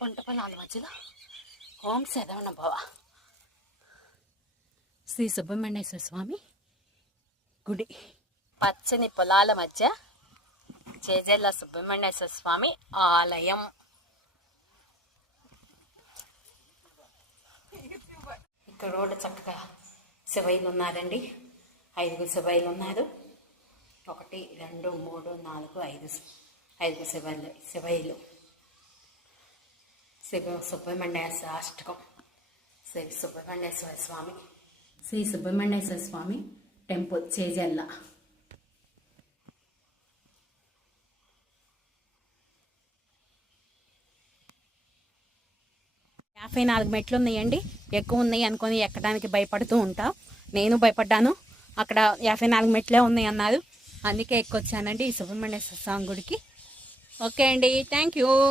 పంట పొలాల మధ్యలో ఓం శరవణ భవ. శ్రీ సుబ్రహ్మణ్యేశ్వర స్వామి గుడి. పచ్చని పొలాల మధ్య చేజర్ల సుబ్రహ్మణ్యేశ్వర స్వామి ఆలయం. ఇక్కడ రోడ్డు చక్కగా శివయ్యలు ఉన్నారండి. 5 శివయ్యలు ఉన్నారు. 1 2 3 4 5 శివయ్యలు. సుబ్రహ్మణ్యేశ్వర అష్టకం. శ్రీ సుబ్రహ్మణ్యేశ్వర స్వామి. శ్రీ సుబ్రహ్మణ్యేశ్వర స్వామి టెంపుల్ చేజర్ల. యాభై 4 మెట్లు ఉన్నాయండి. ఎక్కువ ఉన్నాయి అనుకొని ఎక్కడానికి భయపడుతూ ఉంటా. నేను భయపడ్డాను. అక్కడ 54 మెట్లే ఉన్నాయి అన్నారు. అందుకే ఎక్కొచ్చానండి ఈ సుబ్రహ్మణ్యేశ్వర స్వామి గుడికి. ఓకే అండి, థ్యాంక్ యూ.